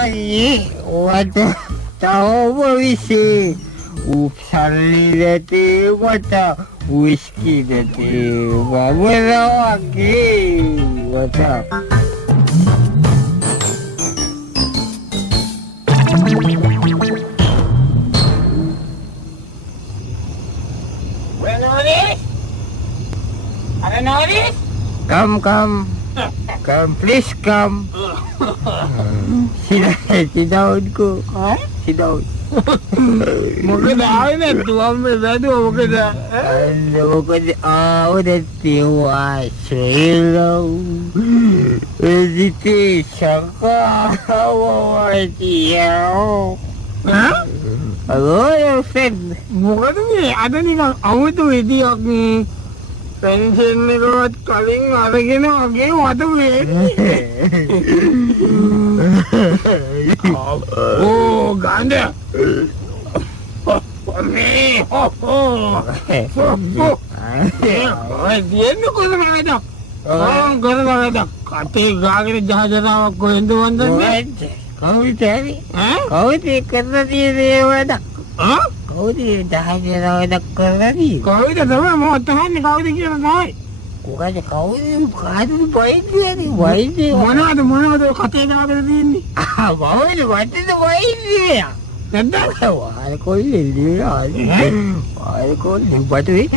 Wani, wata tahu visi. Upsali dati wata whisky dati. Wala lagi wata. Noris? Come, please come. Sit down ko. Sit down. Moga dah ni tu ambil dah tu moga dah. Udah tua selo. Jadi siapa awak dia? Hello, your friend. Moga tu ni ada ni kan awak tu dia ni. Pension ni kot calling ada gini lagi waktu ni. Oh, ganda. Ni, dia ni kau sama ada. Oh, kau sama ada. Kata gagir jahat kau Hindu bandar ni. Kau cari? Kau ni kerana dia ada. Kau ni jahat ada kerana dia. Kau ni dah mau tahan ni kau ni kira naik. Kau ni baik dia ni, baik dia. Mana ada kata gagir ni. Bawa ni mati tu baik dia. Kenapa? Wah, kau ni dia. Wah, kau ni batu ni.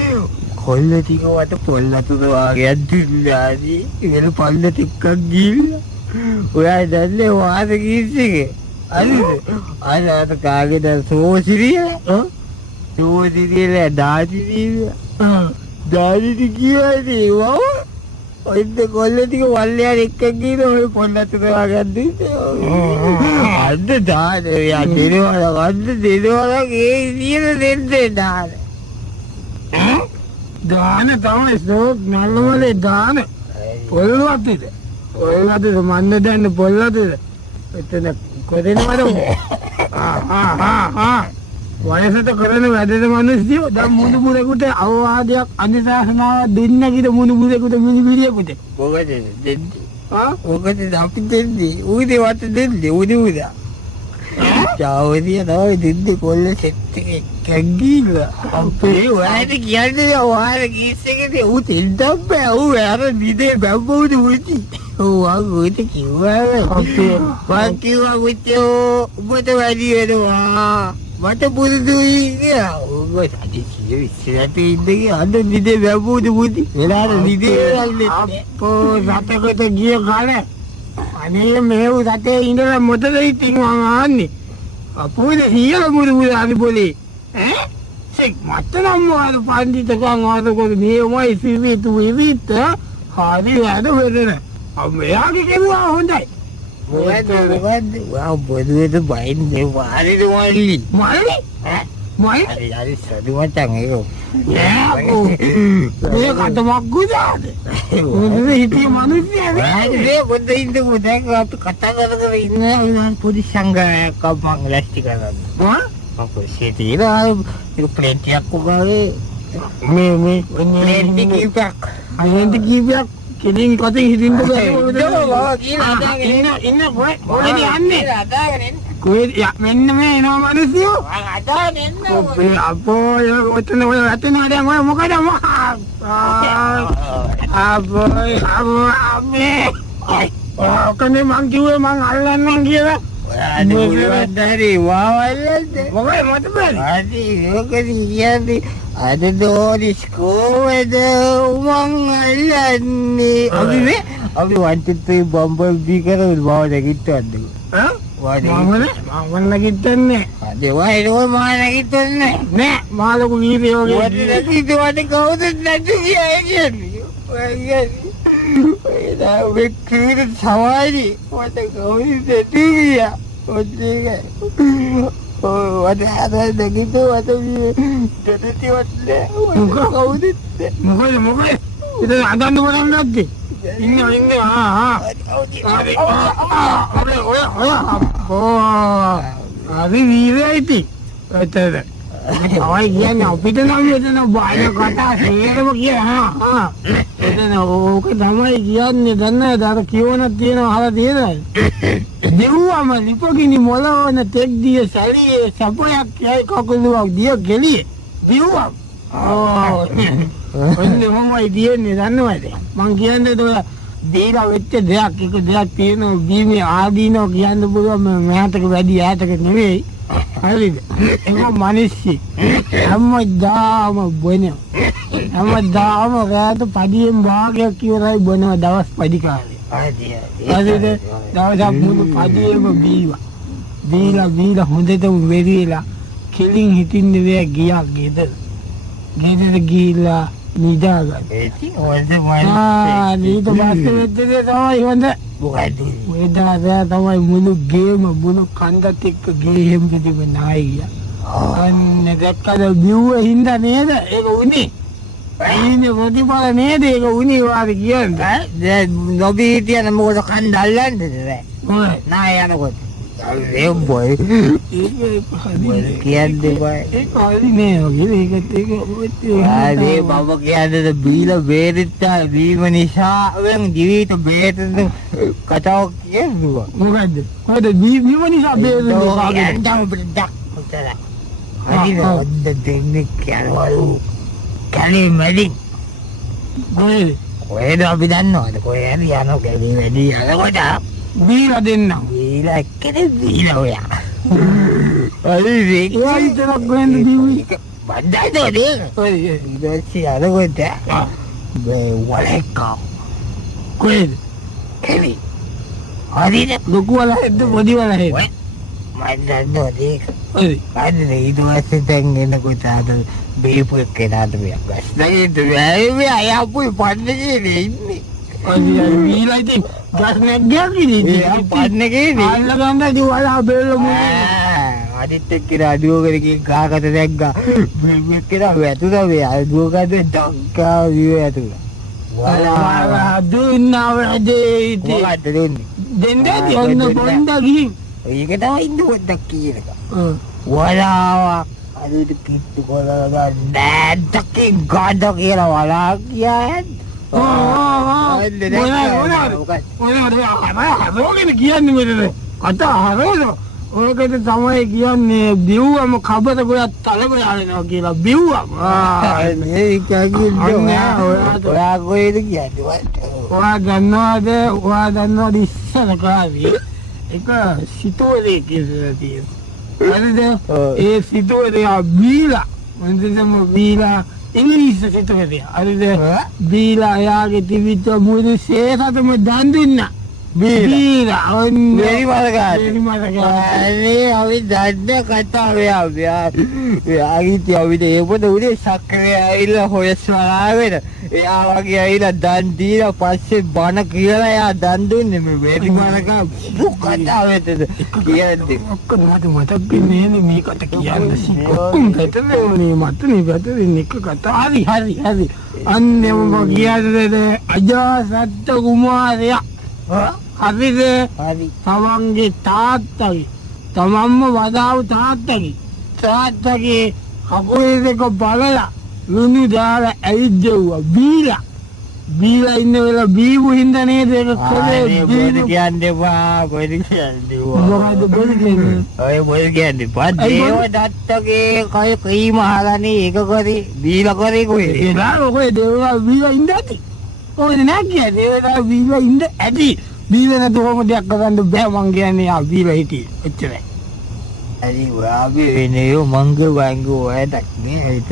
Kalau tiga waktu pola tu agak dulu ni. Kalau pola tiga gila. Wah, dah lewat gisi. Ada tu kaki dah sosiri lah. Sosiri lah, dadi lah. Dadi ni gila ni, wow. Itu kalau tiga walia ikan gila, pola tu agak dulu. Ada dah, ya diri orang ini dah. Dana tahu esok malam le dana. Pola tu. Pola tu mana dan pola tu. Itu nak kau ni mana? Wayas tu kerana ada manusia dah mula kita awak dia anisa sana dunia kita mula kita mula kita. Bukan jadi. Bukan tapi jadi. Udah waktu jadi. Udah. Jauh dia tahu jadi kalau setting gila. Apa? Wah ni kian wah gisi ni. Udah tahu ada dia babu tu uji. Aku tu kian. Apa? Bagi aku tu betul dia tu. Mata pun tu ini. Aku tadi siapa ini ada dia babu tu uji. Ada dia lagi. Apa? Satu kata dia kale. Ani meu satu ini lah motor ini tinggal ni. Apa ni dia muda ni boleh? Sek mata nama ada pandi tegang ada kau ni mai CV tu ini tu. Hari ada betul. Apa yang kita buat hundai? Bukan. Wah, betul tu baik ni. Hari tu mali. Mali? Mali? Hari satu macam itu. Ya, dia kata aku dah. Ini itu manusia ni. Dia betul itu betul. Kata ini pun sangga kapang lastik kan. Aku sih lah. Itu plenty aku kali. Plenty kibak. Plenty kibak. Kini kau tengok hidup tu. Ini boleh di ane. Kau ya mana manusia? Ada ni. Apa yang betul ada yang muka dah mahal. Apa? Kau ni mangkiwe mangalan mangkiwe. Ada bulan dari wawalan. Muka macam mana? Ada ni. Ada dua di sekolah ada mangalan ni. Abi wanted to bumblebee kan bawa dah gitu ada. Mana kita ni? Ada wahai mana kita ni? Nek, malu aku gini okey. Ada lagi tu ada kau tu nanti dia aja ni. Dah berkir sawari. Ada kau ni nanti dia. Okey. Oh, ada gitu ada jadi ada. Kau ni. Muka. Kita ada tu orang lagi. Ini Ada variety. Kata awak kian apa tu nak banyak kata saya tu kian එතන ඕක තමයි කියන්නේ දන්නවද අර කියවනක් තියෙනවා අහලා තියෙනවද දෙව්වම ලිපගිනි මොළවන තෙක් දිය සැලියේ සපයක් යයි කකුලුවක් දිය ගෙලියේ දෙව්වම ඔන්නේ මොමයි දියන්නේ දන්නවද මං කියන්නේ ඔය දීලා වෙච්ච දෙයක් එක දෙයක් තියෙනවා බීමේ ආදීනෝ කියන්න පුළුවන් මෑතක වැඩි ඈතක නෙවෙයි හරිද ඒක මිනිස්සි හැමදාම බොනවා හැමදාම රාත පදියෙන් භාගයක් ඉවරයි බොනවා දවස් පදි කාලේ හරිද දවසක් මුළු පදියෙම බීලා හොඳටම වෙරිලා කෙලින් හිටින්නේ වේ ගියා ගෙදර ගිහිල්ලා නිදාගන්න ඒටි ඔයද මම ඊට පස්සේ වෙද්දී තමයි හොඳ මොකද වේදා තමයි මුළු ගේම මුළු කන්දත් එක්ක ගේහෙම් දෙවිව නායියා අන්න දැක්කද බිව්ව හින්දා නේද ඒක උනේ අයිනේ ප්‍රතිඵල නේද ඒක උනේ වාගේ කියන්නේ දැන් නොබී හිටියන මොකද කන්ද අල්ලන්නේද නෑ නාය යනකොට ඒ බොයි කියන්නේ බයි ඒ කාලේ නේ ඔගේ ඒකත් ඒක ආදී බබ කියන්නේ බීලා බේරිච්චා බීම නිසා වෙන ජීවිත බේරෙන්න කතාවක් කියනවා මොකද්ද කොහෙද බීම නිසා බේරෙන්නේ යන්තම් බඩක් මුතල අදින ඔද්ද දෙන්නේ කියනවලු කලේ මැදි කොහෙද අපි දන්නවද කොහෙද යනවා කලේ වැඩි යනකොට බීලා දෙන්නම් බීලා එක්කනේ බීලා ඔයා අලි විතරක් ගොන්න බීවි බණ්ඩායතෝනේ ඔය ඉතින් අරගොත මේ වලෙක්කා කොහෙද එලි හරිද ලොකු වලහෙද්ද පොඩි වලහෙද්ද මම දන්නවද ඔය හරිද ඊට පස්සේ දැන් එනකොට අද බීපු එක්කෙනාට මෙයා ගස් නැගිට මේ අයපුයි පන්නේ ඉන්නේ බීලා ඉතින් ගස් නැග්ගා කිව්වේ පන්නේ කිව්වේ අල්ලගන්න දිවලා බෙල්ල මුනේ අදිත් එක්ක රාඩියෝ කරේ ගහකට නැග්ගා මේ කියලා වැතුණා මේ අදුවකට ඩක්කා විව ඇතුළා වලා දුන්නාවදී ඉතින් මොකද දෙන්නේ ඔන්න බොණ්ඩ ගිහින් ඒක තමයි ඉන්න පොඩ්ඩක් කියන එක වලා අදිත් පිටු කොලලා නැද්දකේ ගාඩ කියලා වලා කියන්නේ කියන්නේ මෙතන කතා හරවද ඔයකට තමයි කියන්නේ බිව්වම කබර ගොඩක් තලගොඩ ආලනවා කියලා බිව්වම මේක කියන්නේ ඔයා කොහෙද කියන්නේ ඔයා දන්නවද ඉස්සර කාලේ එක සිතුවරේ කියලා තියෙනවා හරිද ඒ සිතුවරේ බීලා මොන්දෙම බීලා ඉංග්‍රීසි සිතුවරේ හරිද බීලා යාගේ තිබිච්ච මුළු සේරතම දන් දුන්නා බීලා ඔන්නේ අනේ අපි දන්න කතාවේ ආගිති අපිට ඒ පොත උදේ සක්‍රිය ඇවිල්ලා හොයස්වලාගෙන එයා වගේ ඇවිල්ලා දන් දීලා පස්සේ බණ කියලා එයා දන් දුන්නේ මේ වෙරි මාරකා කතාවෙද කියන්නේ ඔක්කොම මතක් වෙන්නේ මේකට කියන්න සික්කොම් පැටලේ මතනේ පැටලේ එක කතා හරි අන්නේ මම කියන්නේ අජාසත් කුමාරයා හරිද හරි තමන්ගේ තාත්තගේ තමන්ම වදාව තාත්තගේ කකුලේ දෙක බලලා ලුණු දාලා ඇවිද්දෙව්වා බීලා ඉන්න වෙලාව බීවු හින්දා නේද ඒක කොලේ බීවු කියන්නේ වා කොහෙද කියන්නේ මොකද බොන්නේ ඔය මොල් කියන්නේ පද්දේව දත්තගේ කය කීම හරන්නේ ඒක කරේ බීලා කරේ කොහෙද ඒලා ඔය දේවා බීලා ඉඳති ඔය නෑ කියන්නේ ඒලා බීලා ඉඳ ඇති බීලා නැතුවම දෙයක් කරන්න බෑ මං කියන්නේ ආ බීලා හිටියේ එච්චරයි අනේ වාගේ වෙනේ මංග වංගෝ ඔයdak නේ හිට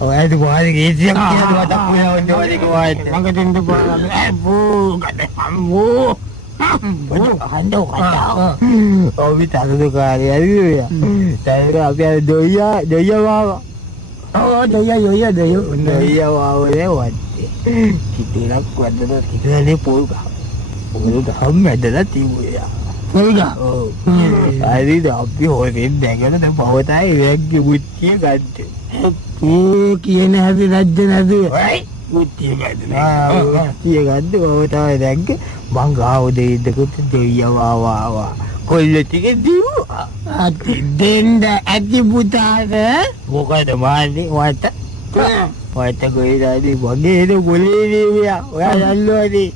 ඔයද වාගේ ගේසියක් කියලා මතක් වෙනවද ඔය මංග දෙන්න බෑ බෝ ගඩ අම්මෝ හඳෝ කතා ඔවි තලද කාර්යය හරිද තයිර අපි අර දෙයියා වාවා ඔව් දෙයියා වාවේ වත්තේ කිතුලක් වද්දන කිතුලේ පොල් ගහ මැදලා තිබුණා පොල්ගා හරිද අපි හොරෙන් දැගෙන දැන් පවතයි වැග්ගේ මුට්ටිය ගන්න ඕ කියන හැටි රජ්‍ය නැතුව මුට්ටිය ගන්න මුට්ටිය ගන්න පවතයි දැග්ග මං ගාව දෙයින්දකුත් දෙයියා වා කොල්ල ටික දිව්වා අති දෙන්න ඇති පුතාට මොකද මාන්නේ වට මට කොයිදාදී වගේ නේ පොලේනේ මෙයා. ඔයා යන්නවනේ.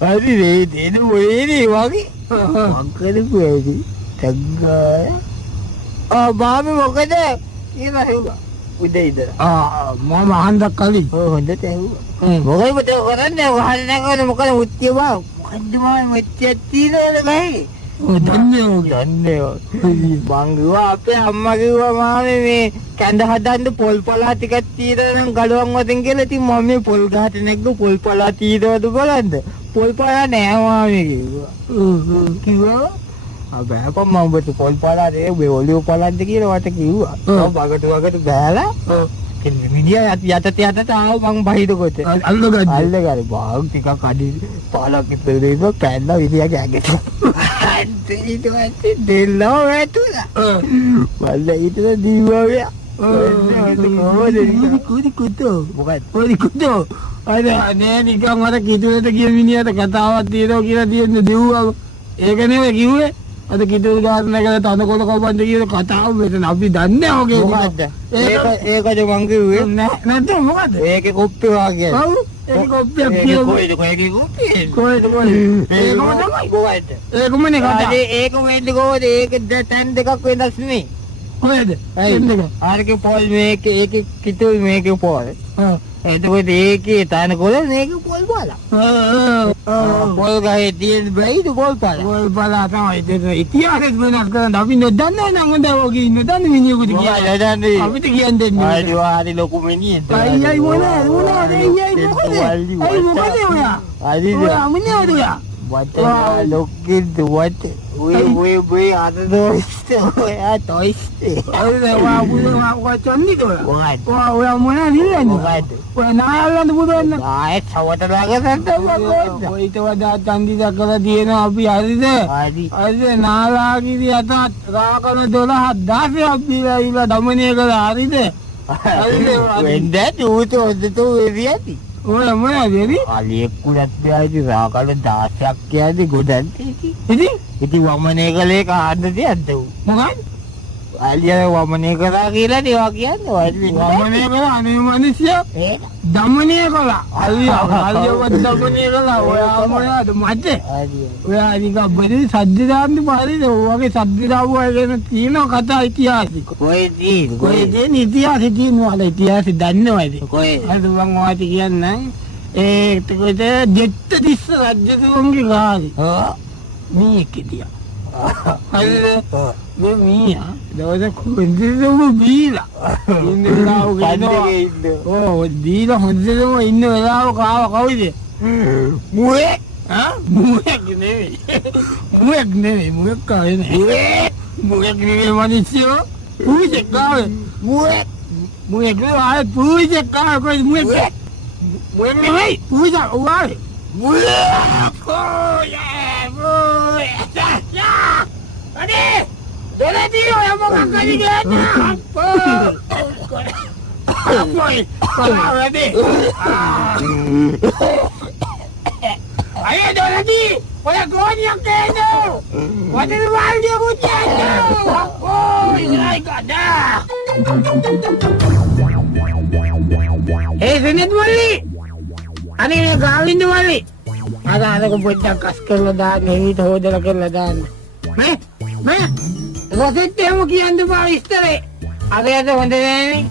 හරි නේ දෙන පොලේනේ වගේ. මංකලපු ඇයි. තග්ගාය. බාමි මොකද? කියලා හෙව්වා. උදේ ඉඳලා. මම අහන්දක් කලින්. හොඳට ඇහුවා. මොකද මට කරන්නේ වහන්න නැගන මොකද මුත්‍ය බා. මොකද්ද මම මෙච්චර තියනවද බයි? දන්නේ මං කිව්වා අපේ අම්මා කිව්වා මාමේ මේ කැඳ හදන්න පොල් පලා ටිකක් తీරන නම් ගලවන් වදින් කියලා. ඉතින් මම මේ පොල් ගහට නැග්ග පොල් පලා తీරවද බලන්න. පොල් පලා නෑ මාමේ කිව්වා. බෑ කොම් මම ඔබට පොල් පලා දේ ඔබ ඔලියෝ පලාද්ද කියලා වට කිව්වා. වගට බෑලා මිනිහා යටට ආව මං බහිනකොට අල්ලගන්න බාග් ටිකක් අඩි 15ක් විතර දෙන්න පැනලා විදියාගේ ඇඟට ඊට පස්සේ දෙල්ලෝ වැටුණා. මල්ල ඊට දීවා කුතෝ අද නේ නිකන් අර කිතුලට ගිය මිනිහට කතාවක් තියෙනවා කියලා තියෙන දෙව්වා. ඒක නෙවෙයි කිව්වේ. අද කිතුල් ගාන එක තනකොළ කවන්න කියන කතාව මෙතන අපි දන්නේ ඔගේ මොකද්ද? ඒකද මං කිව්වේ. නැත්නම් මොකද්ද? ඒකේ කොප්පේ වාගේ. ඔව් ඒක කොප්පියක් කියලා. කොයිද කොයිද කොයිද ඒකමනේ කතා. ඒක වෙන්නේ කොහොමද? ඒක තැන් දෙකක් වෙනස් නේ. කොහෙද? ආරකේ පොල් මේකේ ඒකේ කිතුල් මේකේ පොල්. එතකොට ඒකේ තනකොළ මේකේ පොල් බාලා. පොල් ගහේ තියෙන බයිද පොල් බාලා. පොල් බාලා තමයි දෙක ඉතිහාසෙත් වෙනස් කරන්න අපි නොදන්නේ නම් හොඳ වගේ නොදන්නේ මිනිහෙකුට කියන්නේ. අපිට කියන්නේ ආයි වාරි ලොකු මිනිහෙක්. අයියයි මොනවද ඔයා? ඔයා මොනවද ඔයා? What looking to what we are the toys. ඔයා චොන්නි දොර. ඔයා මොනවද ඉන්නේ? ඔයා නායල්ලන්ද බුදුන්න. ආයෙත් සවත ළඟට ඔයිට වඩා චන්දි දක්වලා තියෙනවා අපි හරිද? හරිද නාලාගිරි අතත් රාකන 12000ක් දීලා ඉලා දමනය කළා හරිද? වෙන්ද තුත හොද්දට වෙරියති. ඔය මොනවද එරි? අලියෙක් කුලත් බෑදි රාකල 16ක් කියද්දි ගොඩක් ඉතින් වමනේ කලේ කාද්ද තියද්ද උ මොකක්ද? අලියා වමනේ කරා කියලා ඒවා කියන්නේ වමනේ කරා අනේ මිනිස්සු දමනය කළා. අලියා දමනය කළා. ඔයා මොනවද මට? ඔයා නික බරි සද්ද දාන්න පාරේ ඔයගේ සද්ද දාවුවා කියන තියෙන කතා ඉතිහාසෙ. කොහෙද ඉතිහාසෙ තියෙනවද? ඉතිහාසෙ දන්නවද? අද මම ඔයාට කියන්නම්. ඒකට දෙත්ත තිස්ස රජතුමන්ගේ කාලේ. මේක දියා. මේ මීයා දවසක් හොඳටම බීලා ඉන්න වෙලාවක ඉන්නවා. බීලා හොඳටම ඉන්න වෙලාවක ආව කවුද? මුවෙක්. මුවෙක් නෙවෙයි මුවෙක් කාවේ නේ. මුවෙක් නෙවෙයි මිනිස්සු. පුයිසෙක් කාවේ. මුවෙක් නෙවෙයි ආයේ පුයිසෙක් කාවේ කොයි මුවෙක්. මුවෙක් නෙවෙයි පුයිසෙක් ඔයාගේ. මුවෙක්. අනේ දෙලදී ඔය මොකක් කරි ගියද? අප්පෝයි කොහොමද? අයියෝ දෙලදී ඔය ගෝනියක් කෑනෝ. වදින වාල්දිය පුච්චන්නේ. අප්පෝයි නයි කඩා. සෙනෙත් වලි. අනේ ගාවින්ද වලි. අද පොඩ්ඩක් කස් කරලා දාන්න හිත හොදලා කරලා දාන්න. මේ රොසෙත් එහෙම කියන්න බෑ විස්තරේ. අද හොඳ නෑනේ.